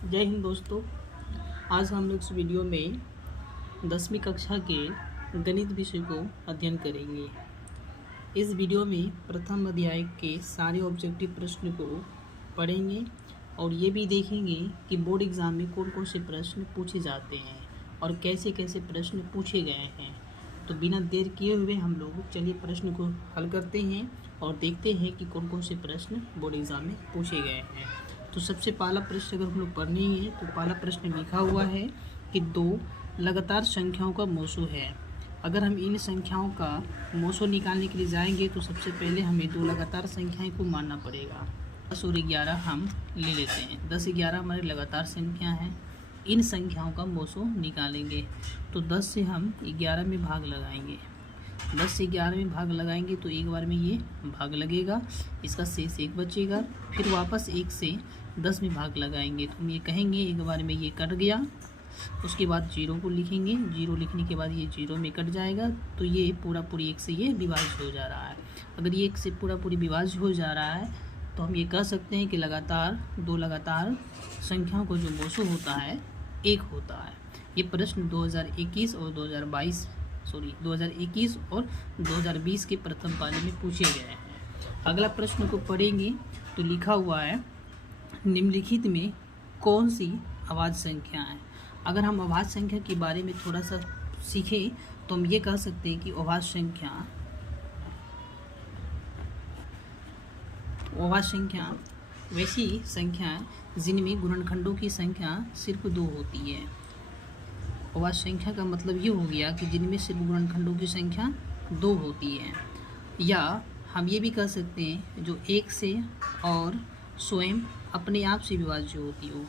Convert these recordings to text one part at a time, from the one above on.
जय हिंद दोस्तों। आज हम लोग इस वीडियो में 10वीं कक्षा के गणित विषय को अध्ययन करेंगे। इस वीडियो में प्रथम अध्याय के सारे ऑब्जेक्टिव प्रश्न को पढ़ेंगे और ये भी देखेंगे कि बोर्ड एग्ज़ाम में कौन कौन से प्रश्न पूछे जाते हैं और कैसे कैसे प्रश्न पूछे गए हैं। तो बिना देर किए हुए हम लोग चलिए प्रश्न को हल करते हैं और देखते हैं कि कौन कौन से प्रश्न बोर्ड एग्ज़ाम में पूछे गए हैं। तो सबसे पहला प्रश्न अगर हम लोग पढ़ने हैं तो पहला प्रश्न लिखा हुआ है कि दो लगातार संख्याओं का मोसो है। अगर हम इन संख्याओं का मोसो निकालने के लिए जाएंगे तो सबसे पहले हमें दो लगातार संख्याएं को मानना पड़ेगा। 10 और 11 हम ले लेते हैं। 10 11 हमारी लगातार संख्या हैं। इन संख्याओं का मोसो निकालेंगे तो 10 से हम 11 में भाग लगाएंगे। 10 से 11 में भाग लगाएंगे तो एक बार में ये भाग लगेगा, इसका शेष 1 बचेगा। फिर वापस 1 से 10 में भाग लगाएंगे तो हम ये कहेंगे एक बार में ये कट गया। उसके बाद 0 को लिखेंगे, 0 लिखने के बाद ये 0 में कट जाएगा तो ये पूरा पूरी 1 से ये विभाज्य हो जा रहा है। अगर ये 1 से पूरा पूरी विभाज्य हो जा रहा है तो हम ये कह सकते हैं कि दो लगातार संख्याओं को जो मोसो होता है 1 होता है। ये प्रश्न 2021 और 2020 के प्रथम पाली में पूछे गए हैं। अगला प्रश्न को पढ़ेंगे तो लिखा हुआ है निम्नलिखित में कौन सी अभाज्य संख्या है। अगर हम अभाज्य संख्या के बारे में थोड़ा सा सीखें तो हम ये कह सकते हैं कि अभाज्य संख्या वैसी संख्या जिनमें गुणनखंडों की संख्या सिर्फ 2 होती है। अभाज्य संख्या का मतलब ये हो गया कि जिनमें सिर्फ गुणनखंडों की संख्या 2 होती है। या हम ये भी कह सकते हैं जो 1 से और स्वयं अपने आप से विभाज्य होती हो।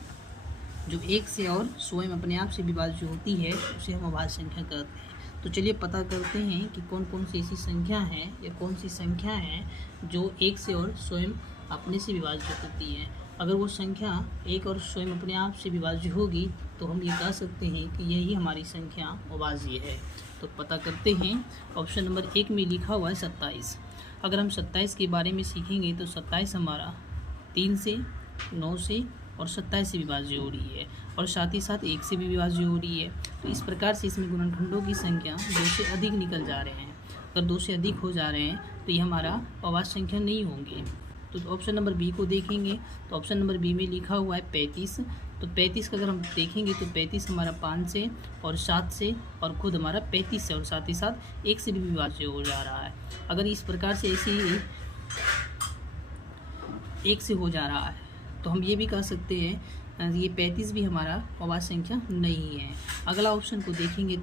जो 1 से और स्वयं अपने आप से विभाज्य होती है उसे हम अभाज्य संख्या कहते हैं। तो चलिए पता करते हैं कि कौन कौन सी ऐसी संख्या है या कौन सी संख्या है जो 1 से और स्वयं अपने से विभाज्य होती है। अगर वो संख्या 1 और स्वयं अपने आप से विभाज्य होगी तो हम ये कह सकते हैं कि यही हमारी संख्या अभाज्य है। तो पता करते हैं। ऑप्शन नंबर 1 में लिखा हुआ है 27। अगर हम 27 के बारे में सीखेंगे तो 27 हमारा 3 से, 9 से और 27 से विभाज्य हो रही है और साथ ही साथ 1 से भी विभाज्य हो रही है। तो इस प्रकार से इसमें गुणनखंडों की संख्या 2 से अधिक निकल जा रहे हैं। अगर 2 से अधिक हो जा रहे हैं तो ये हमारा अभाज्य संख्या नहीं होंगे। तो ऑप्शन नंबर बी को देखेंगे तो ऑप्शन नंबर बी में लिखा हुआ है 35। तो 35 का अगर हम देखेंगे तो 35 हमारा 5 से और 7 से और खुद हमारा 35 से और साथ ही साथ 1 से भी विभाज्य हो जा रहा है। अगर इस प्रकार से ऐसे ही 1 से हो जा रहा है तो हम ये भी कह सकते हैं ये 35 भी हमारा अभाज्य संख्या नहीं है। अगला ऑप्शन को देखेंगे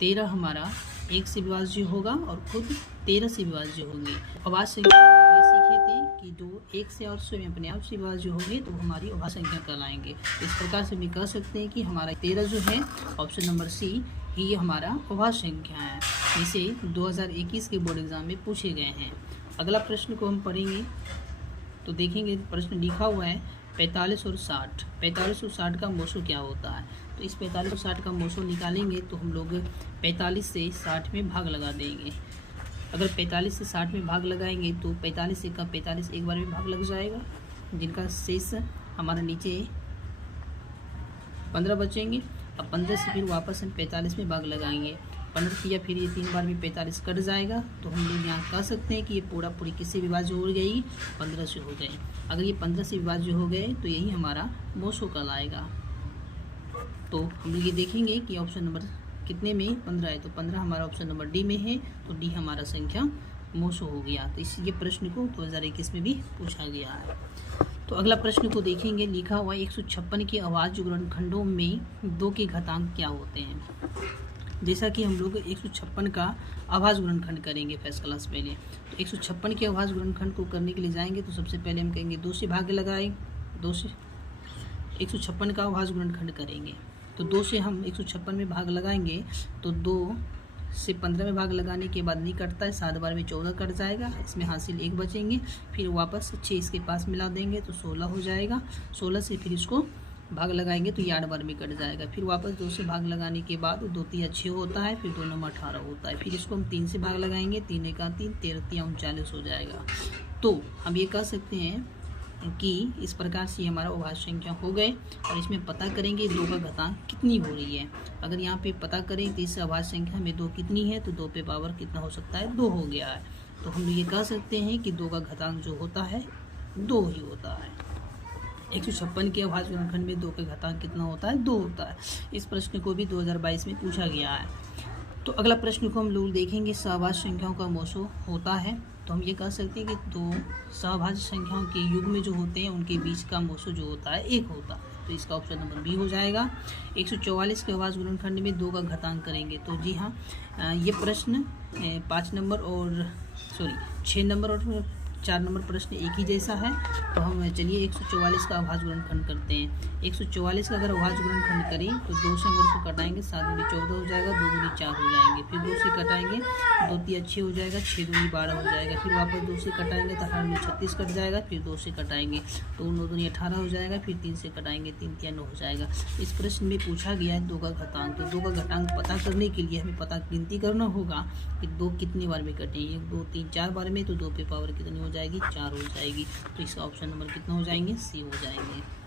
13 हमारा 1 से विभाज्य होगा और खुद 13 से विभाज्य होंगे। अभाज्य संख्या ये सीखे थे कि जो 1 से और स्वयं अपने आप से विभाज्य होंगे तो हमारी अभाज्य संख्या कहलाएंगे। इस प्रकार से हम कह सकते हैं कि हमारा 13 जो है ऑप्शन नंबर सी ही हमारा अभाज्य संख्या है, जिसे 2021 के बोर्ड एग्जाम में पूछे गए हैं। अगला प्रश्न को हम पढ़ेंगे तो देखेंगे प्रश्न लिखा हुआ है 45 और 60। 45 और 60 का मोसो क्या होता है। तो इस 45 और 60 का मोसो निकालेंगे तो हम लोग 45 से 60 में भाग लगा देंगे। अगर 45 से 60 में भाग लगाएंगे तो 45 से का 45 एक बार में भाग लग जाएगा, जिनका शेष हमारा नीचे 15 बचेंगे। अब 15 से फिर वापस हम 45 में भाग लगाएंगे। 15 किया फिर ये 3 बार में 45 कट जाएगा तो हम लोग यहाँ कह सकते हैं कि ये पूरा पूरी किससे विभाज्य हो गई, 15 से हो गई। अगर ये 15 से विभाज्य हो गए तो यही हमारा मोसो कहलाएगा। तो हम लोग ये देखेंगे कि ऑप्शन नंबर कितने में 15 है, तो 15 हमारा ऑप्शन नंबर डी में है, तो डी हमारा संख्या मोसो हो गया। तो इस ये प्रश्न को 2021 में भी पूछा गया है। तो अगला प्रश्न को देखेंगे लिखा हुआ 156 के अभाज्य गुणनखंडों में 2 के घातांक क्या होते हैं। जैसा कि हम लोग 156 का अभाज्य गुणनखंड करेंगे फर्स्ट क्लास पहले, तो 156 के अभाज्य गुणनखंड को करने के लिए जाएंगे तो सबसे पहले हम कहेंगे 2 से भाग लगाएं। 2 से 156 का अभाज्य गुणनखंड करेंगे तो 2 से हम 156 में भाग लगाएंगे तो 2 से 15 में भाग लगाने के बाद नहीं कटता है, 7 बार में 14 कट जाएगा, इसमें हासिल 1 बचेंगे। फिर वापस 6 इसके पास मिला देंगे तो 16 हो जाएगा। 16 से फिर इसको भाग लगाएंगे तो ये 8 बार में कट जाएगा। फिर वापस 2 से भाग लगाने के बाद 2 3 6 होता है, फिर 2 9 18 होता है। फिर इसको हम 3 से भाग लगाएंगे, 3 1 3 13 3 39 हो जाएगा। तो हम ये कह सकते हैं कि इस प्रकार से हमारा अभाज्य संख्या हो गए और इसमें पता करेंगे 2 का घातांक कितनी हो रही है। अगर यहाँ पे पता करें तो इस अभाज्य संख्या में 2 कितनी है, तो 2 पे पावर कितना हो सकता है, 2 हो गया है। तो हम ये कह सकते हैं कि 2 का घातांक जो होता है 2 ही होता है। 156 के अभाज्य गुणनखंड में 2 का घातांक कितना होता है, 2 होता है। इस प्रश्न को भी 2022 में पूछा गया है। तो अगला प्रश्न को हम लोग देखेंगे, सहभाज्य संख्याओं का मोसो होता है। तो हम ये कह सकते हैं कि 2 सहभाज्य संख्याओं के युग्म जो होते हैं उनके बीच का मोसो जो होता है 1 होता है। तो इसका ऑप्शन नंबर बी हो जाएगा। 144 के अभाज्य गुणनखंड में 2 का घातांक करेंगे। तो जी हाँ, ये प्रश्न 6 नंबर और 4 नंबर प्रश्न एक ही जैसा है। तो हम चलिए 144 का अभाज्य गुणनखंड करते हैं। 144 का अगर अभाज्य गुणनखंड करें तो 2 से अगर इसको कटाएंगे 7 दूनी 14 हो जाएगा, 2 दूनी 4 हो जाएंगे, फिर 2 से कटाएंगे 2 तिया 6 हो जाएगा, 6 दूनी 12 हो जाएगा, फिर वापस 2 से कटाएंगे तो 18 दूनी 36 कट जाएगा, फिर 2 से कटाएंगे तो 9 दूनी 18 हो जाएगा, फिर 3 से कटाएंगे 3 तिया 9 हो जाएगा। इस प्रश्न में पूछा गया है 2 का घातांक। तो 2 का घातांक पता करने के लिए हमें पता गिनती करना होगा कि 2 कितनी बार में कटे, 1 2 3 4 बार में, तो 2 पे पावर कितनी हो जाएगी, 4 हो जाएगी। तो इसका ऑप्शन नंबर कितना हो जाएंगे, सी हो जाएंगे।